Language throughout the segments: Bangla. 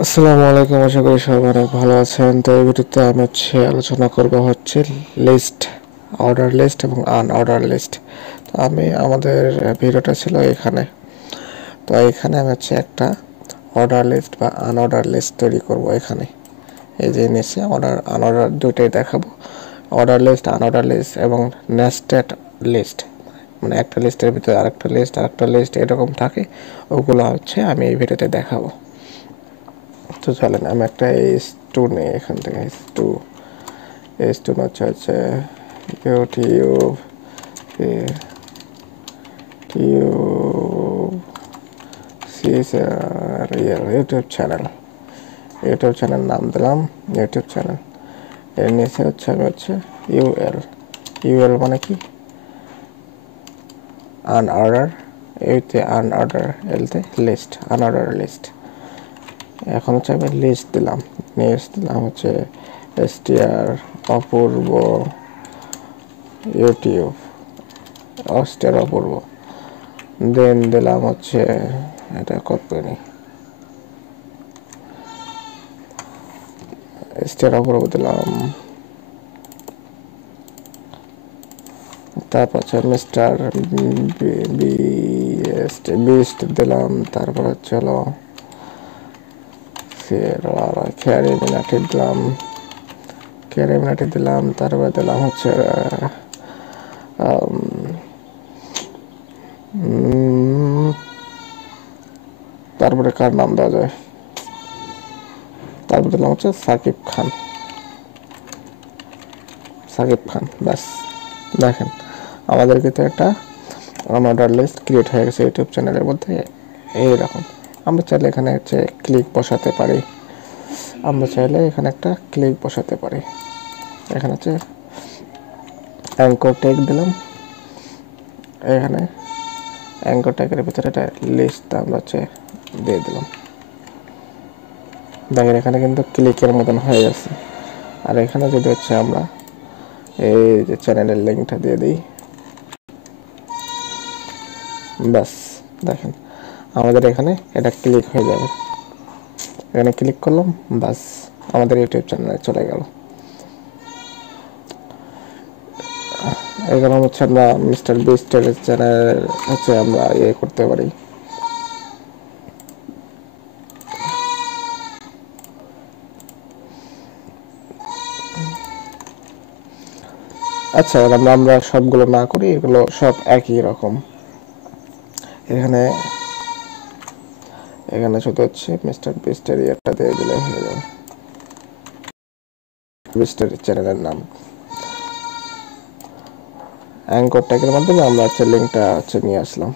আসসালামু আলাইকুম, আশা করি সবাই অনেক ভালো আছেন। তো এই ভিডিওতে আমি আলোচনা করব লিস্ট, অর্ডার লিস্ট এবং আনঅর্ডার লিস্ট। তো আমাদের ভিডিওটা ছিল এখানে। তো এখানে আমি একটা অর্ডার লিস্ট বা আনঅর্ডার লিস্ট তৈরি করব। এখানে এই যে নিচে অর্ডার আনঅর্ডার দুইটাই দেখাবো। অর্ডার লিস্ট, আনঅর্ডার লিস্ট এবং নেস্টেড লিস্ট, মানে একটা লিস্টের ভিতরে আরেকটা লিস্ট এরকম থাকে। ওগুলো আমি এই ভিডিওতে দেখাবো। তো চলেন আমি একটা S2 নেই। এখান থেকে S2 হচ্ছে ইউটিউব ইউটিউব চ্যানেল নাম দিলাম ইউটিউব চ্যানেল। এর নিচে ইউএল মানে কি, আনঅর্ডার, ইউতে আনঅর্ডার, এলতে লিস্ট, আনঅর্ডার লিস্ট। এখন আমি লিস্ট দিলাম, এসটিআর অপূর্ব ইউটিউব, অস্টের অপূর্ব। দেন দিলাম এটা কপি নেই, এসটিআর অপূর্ব দিলাম। তারপর মিস্টার বিস্ট দিলাম। তারপর হলো ক্যারিমিনাটি দিলাম। তারপর দিলাম তারপরে কার নাম দেওয়া যায়, তারপর দিলাম সাকিব খান। ব্যাস, দেখেন আমাদের কিন্তু একটা অর্ডার লিস্ট ক্রিয়েট হয়ে গেছে ইউটিউব চ্যানেলের মধ্যে। এইরকম আমরা চাইলে এখানে ক্লিক বসাতে পারি। এখানে অ্যাঙ্কর ট্যাগ দিলাম। এখানে অ্যাঙ্কর ট্যাগের ভিতরে একটা লিস্ট আমরা দিয়ে দিলাম। দেখেন এখানে কিন্তু ক্লিকের মতন হয়ে গেছে। আর এখানে যদি আমরা এই যে চ্যানেলের লিঙ্কটা দিয়ে দিই, ব্যাস দেখেন আমাদের এখানে এটা ক্লিক হয়ে যাবে। এখানে ক্লিক করলাম, ব্যাস আমাদের ইউটিউব চ্যানেলে চলে গেল। এখানে আমরা মিস্টার বিস্টের চ্যানেল আমরা করতে পারি। আচ্ছা, আমরা সবগুলো না করি, এগুলো সব একই রকম। এখানে শুধু মিস্টার বিস্টের ইয়েটা দিয়ে দিলে হয়ে যাবে, বিস্টের চ্যানেলের নাম। অ্যাঙ্কর ট্যাগের মাধ্যমে আমরা লিঙ্কটা নিয়ে আসলাম।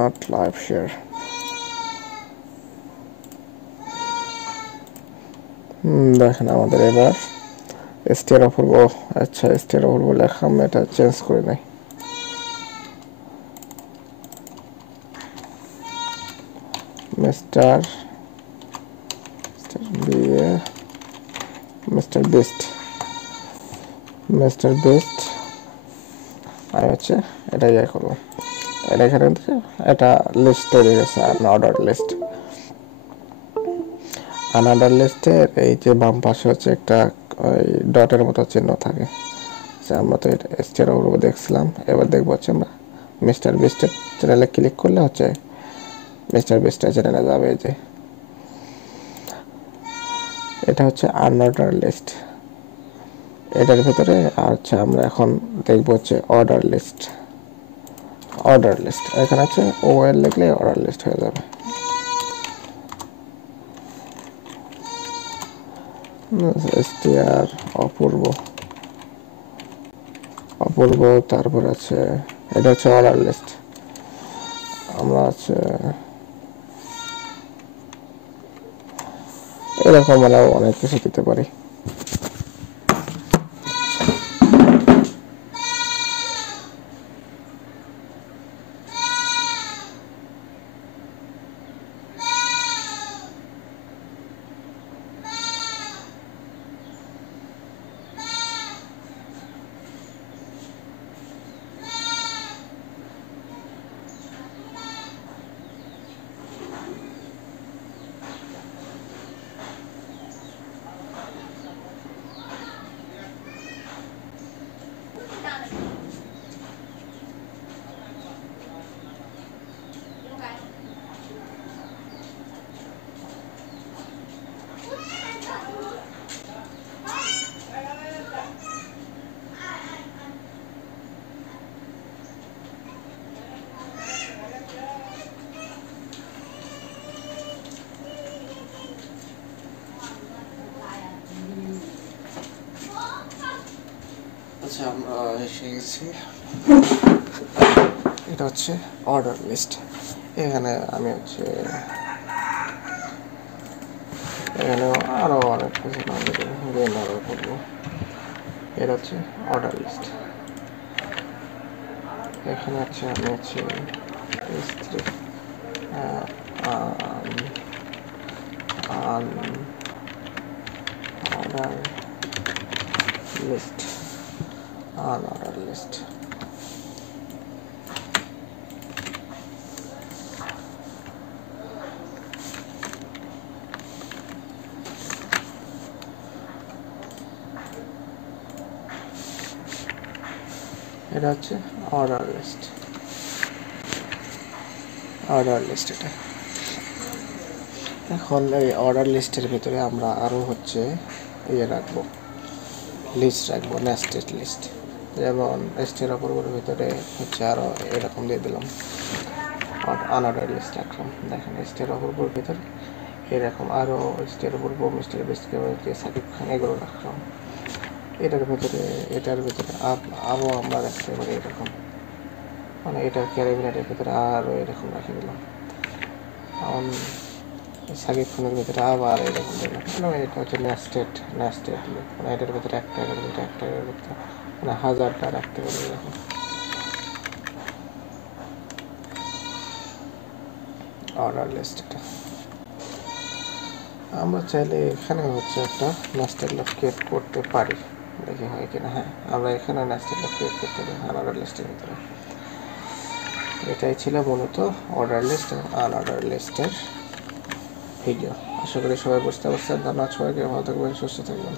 not live share। দেখেন আমাদের এবার এসটিআর অপূর্ব, এসটিআর অপূর্ব লেখা আমি এটা চেঞ্জ করে নাই। মিস্টার বিস্ট আমি এটা করবো। এটা এখানে এটা লিস্ট তৈরি গেছে, আনঅর্ডার লিস্ট। আনঅর্ডার লিস্টের এই যে বাম পাশে একটা ওই ডটের মতো চিহ্ন থাকে। আমরা তো এটা এসটিআর অপূর্ব দেখছিলাম। এবার দেখবো আমরা মিস্টার বিস্টের চ্যানেলে ক্লিক করলে মিস্টার বিস্টের চ্যানেলে যাবে। যে এটা আনঅর্ডার লিস্ট। এটার ভিতরে আর আমরা এখন দেখবো অর্ডার লিস্ট। এখানে ওএল লিখলে অর্ডার লিস্ট হয়ে যাবে। এসটিআর অপূর্ব, তারপর এটা অর্ডার লিস্ট। আমরা এরকম আমরা অনেক কিছু দিতে পারি। আচ্ছা, আমরা এসে গেছি। এটা হচ্ছে অর্ডার লিস্ট। এখানে আমি হচ্ছে এখানে আরো অনেক কিছু গেম অর্ডার করবো। এটা হচ্ছে অর্ডার লিস্ট। এখানে আছে আমি হচ্ছে স্ত্রী অর্ডার লিস্ট, অর্ডার লিস্ট। এটা হচ্ছে অর্ডার লিস্ট, অর্ডার লিস্ট। এটা এখন এই অর্ডার লিস্টের ভিতরে আমরা আরও হচ্ছে রাখবো, লিস্ট রাখবো, নেস্টেড লিস্ট। যেমন স্টের অপরগুলোর ভিতরে হচ্ছে আরও এরকম দিয়ে দিলাম, আনঅর্ডার লিস্ট রাখলাম। দেখেন স্টের অপরগুলোর ভিতরে এরকম আরও স্টের অপর, মিস্টার বিস্টকে, সাকিব খান, এগুলো রাখলাম। এটার ভিতরে আরও আমরা রাখতে পারি এরকম, মানে এটার ক্যারিবিনেটের ভিতরে আরও এরকম রাখে দিলাম। সাকিব খানের ভিতরে আবার এরকম দিলাম, মানে এটা হচ্ছে নেস্টেড, মানে এটার ভিতরে একটা, এটার ভিতরে একটা, এটার ভিতরে মানে 1000টা রাখতে পারি এরকম। অর্ডার লিস্ট এটা আমরা চাইলে এখানে হচ্ছে একটা নেস্টেড লিস্ট ক্রিয়েট করতে পারি, দেখি হয় কিনা। হ্যাঁ, আমরা এখানে নেস্টেড লিস্ট ক্রিয়েট করতে পারি অর্ডার লিস্টের ভিতরে। এটাই ছিল মূলত অর্ডার লিস্ট এবং আনঅর্ডার লিস্টের ভিডিও। আশা করি সবাই বুঝতে পারছেন। ধন্যবাদ সবাইকে, ভালো থাকবেন, সুস্থ থাকবেন।